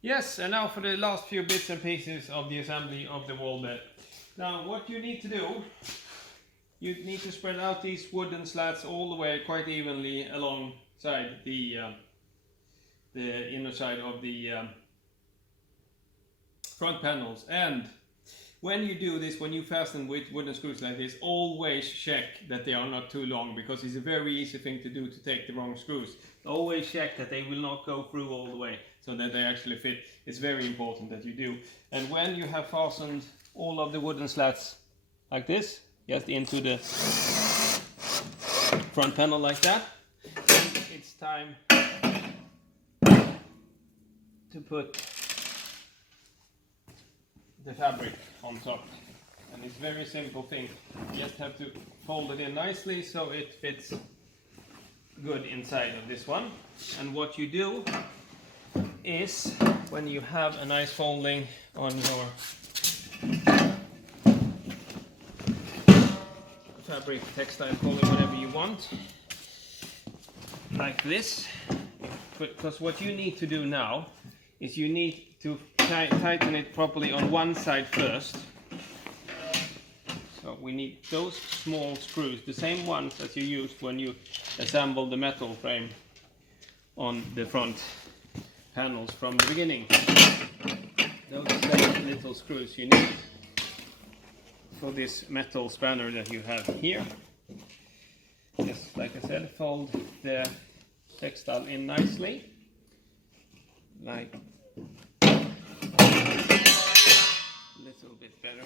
Yes, and now for the last few bits and pieces of the assembly of the wall bed. Now what you need to do, you need to spread out these wooden slats all the way quite evenly alongside the inner side of the front panels. And when you do this, when you fasten with wooden screws like this, always check that they are not too long, because it's a very easy thing to do to take the wrong screws. Always check that they will not go through all the way, so that they actually fit. It's very important that you do. And when you have fastened all of the wooden slats like this, just into the front panel like that, then it's time to put the fabric on top. And it's a very simple thing. You just have to fold it in nicely so it fits good inside of this one. And what you do is, when you have a nice folding on your fabric, textile, call it whatever you want, like this, because what you need to do now is you need to tighten it properly on one side first. So we need those small screws, the same ones that you used when you assembled the metal frame on the front panels from the beginning. Those same little screws you need for this metal spanner that you have here. Just like I said, fold the textile in nicely, like a little bit better,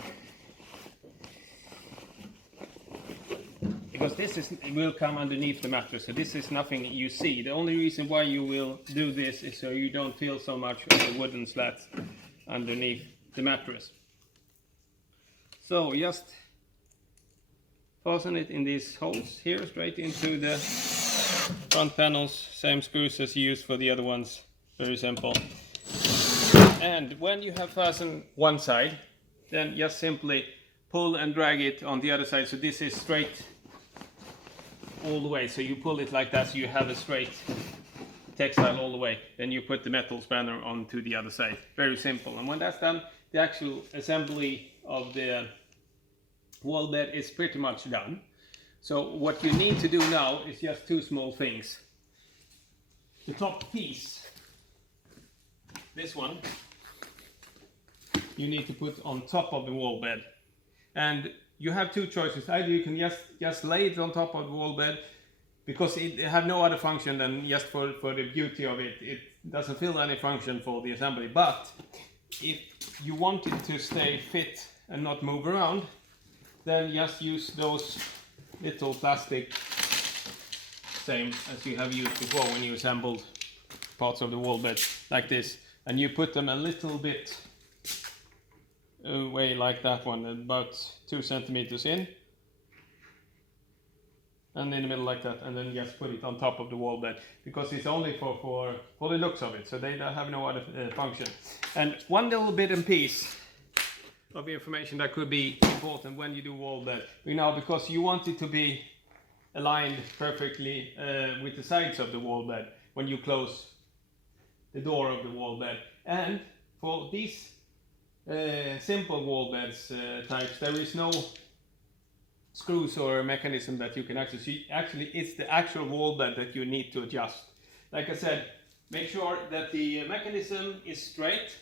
because this will come underneath the mattress, so this is nothing you see. The only reason why you will do this is so you don't feel so much of the wooden slats underneath the mattress. So just fasten it in these holes here, straight into the front panels, same screws as you used for the other ones, very simple. And when you have fastened one side, then just simply pull and drag it on the other side, so this is straight all the way. So you pull it like that, so you have a straight textile all the way. Then you put the metal spanner onto the other side. Very simple. And when that's done, the actual assembly of the wall bed is pretty much done. So what you need to do now is just two small things. The top piece, this one, you need to put on top of the wall bed. And you have two choices. Either you can just lay it on top of the wall bed, because it have no other function than just for the beauty of it. It doesn't fill any function for the assembly. But if you want it to stay fit and not move around, then just use those little plastic, same as you have used before when you assembled parts of the wall bed, like this. And you put them a little bit away like that one, about 2 centimeters in, and in the middle like that, and then just put it on top of the wall bed, because it's only for the looks of it, so they have no other function. And one little bit and piece of information that could be important when you do wall bed, because you want it to be aligned perfectly with the sides of the wall bed when you close the door of the wall bed. And for these simple wall beds types, there is no screws or mechanism that you can access. Actually, it's the actual wall bed that you need to adjust. Like I said, make sure that the mechanism is straight,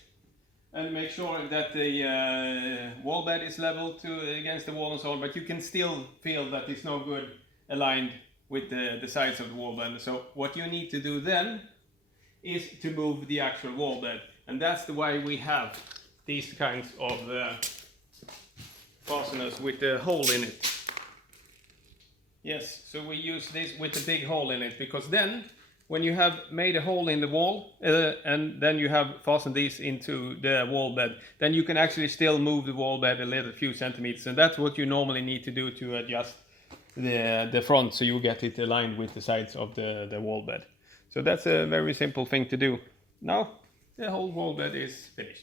and make sure that the wall bed is level against the wall and so on, but you can still feel that it's no good aligned with the sides of the wall bed. So what you need to do then is to move the actual wall bed, and that's the why we have these kinds of fasteners with the hole in it. Yes, so we use this with the big hole in it, because then when you have made a hole in the wall and then you have fastened these into the wall bed, then you can actually still move the wall bed a few centimeters, and that's what you normally need to do to adjust the front, so you get it aligned with the sides of the wall bed. So that's a very simple thing to do. Now the whole wall bed is finished.